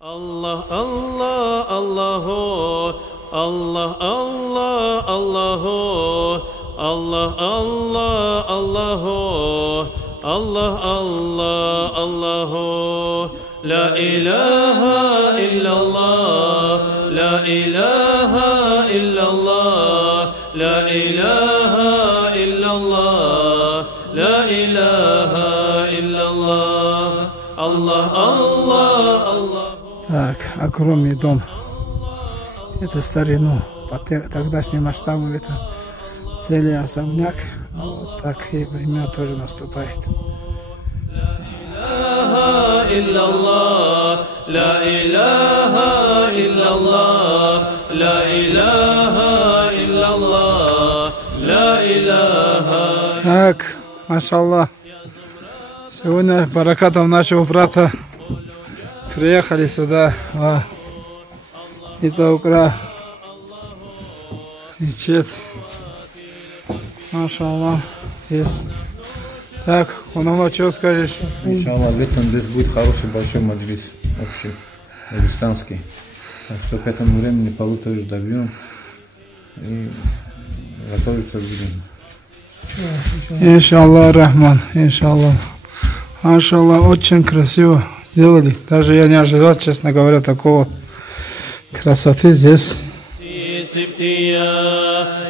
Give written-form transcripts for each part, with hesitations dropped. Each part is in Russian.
Allah Allah Allahu Allah Allah Allahu Allah Allah Allahu Allah Allah Allahu La ilaha illallah La ilaha illallah La ilaha illallah La ilaha illallah Allah Allah Allah. Так, огромный дом. Это старину. По тогдашним масштабам это целый особняк. Вот так и время тоже наступает. لا إله إلا الله لا إله إلا الله لا إله إلا الله لا إله. Так, машаллах. Сегодня баракатом нашего брата приехали сюда, это укра мечеть. Машаллах. Есть. Так, Хунама, что скажешь? Иншаллах, летом здесь будет хороший большой маджлис, общий, дагестанский. Так что к этому времени полу тоже добьем и готовиться будем. Иншаллах, Рахман, иншаллах. Машаллах, очень красиво сделали. Даже я не ожидал, честно говоря, такого красоты здесь.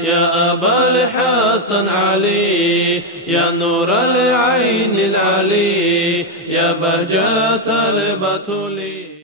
يا أبا الحسن علي يا نور العين العلي يا بهجة البتول.